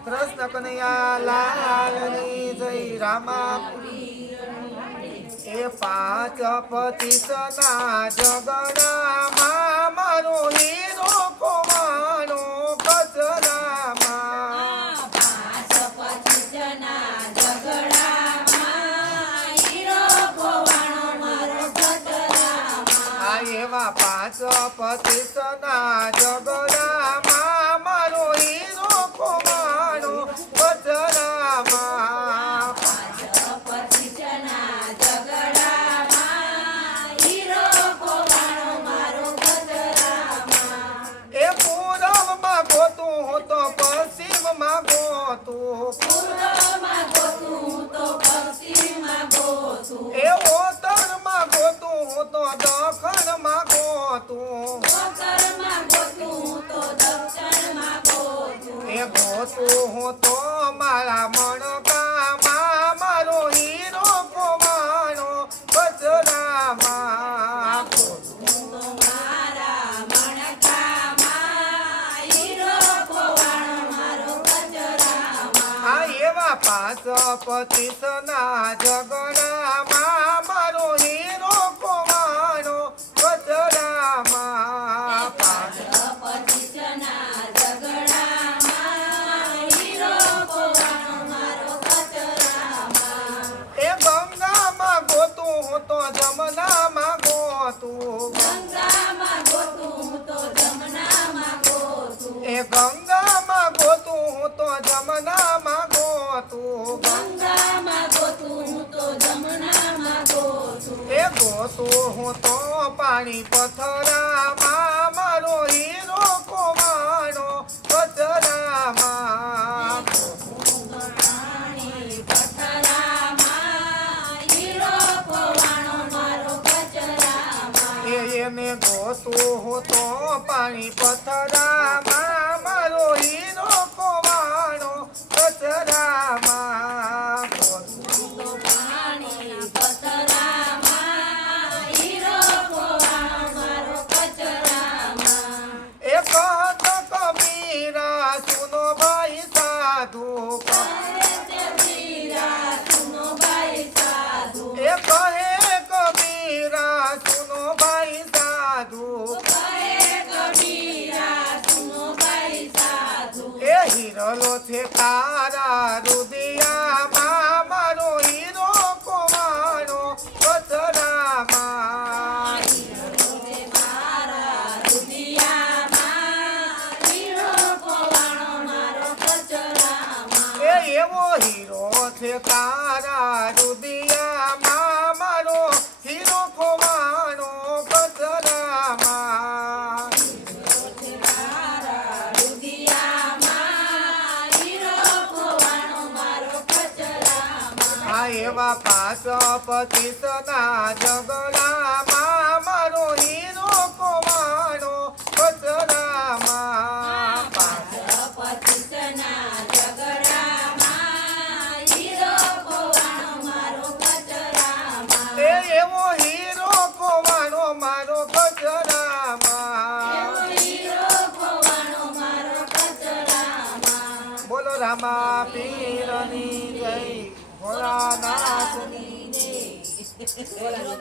કૃષ્ણ કનૈયા લાલની જય રામાપુરી એ પાંચ પતિતના જગડામાં મારો હીરો કોવાનો કચરામાં પાંચ પતિતના જગડામાં હીરો કોવાનો મારો કચરામાં આ એવા પાંચ પતિતના જગડામાં મારો હીરો કોવાનો કચરામાં એ પૂરવમાં ગોતું હું તો પશ્ચિમમાં ગોતું એ ઉત્તરમાં ગોતું હું તો દક્ષિણમાં ગોતું એ ગોતું હું તો મારા મણકામાં મારો હીરો કોવાનો કચરામાં આ એવા પાંચ પતિતના જગડામાં મારો હીરો કોવાનો કચરામાં એ ગંગામાં ગોતું હું તો જમનામાં ગોતું એ ગંગામાં ગોતું હું તો જમનામાં ગોતું એ ગોતું હું તો પાણી પથરામાં મારો હીરો કોવાનો કચરામાં એને ગોતું હું તો પાણી પથરામાં મારો હીરો કોવાનો કચરામાં એક કબીરા સુનો ભાઈ સાધુ એ કહે કબીરા સુનો ભાઈ સાધુ એ હિરલો છે તારા રુદિયામાં મારો હીરો કોવાનો કચરામાં એ એવો હીરો છે તારા રુદિયામાં મારો હીરો કોવાનો કચરામાં આ એવા પાંચ પતિતના જગડામાં મારો હીરો કોવાનો કચરામાં એ એવો હીરો કોવાનો મારો કચરામાં બોલો રામા પીરની જય ભોળાનાથની જય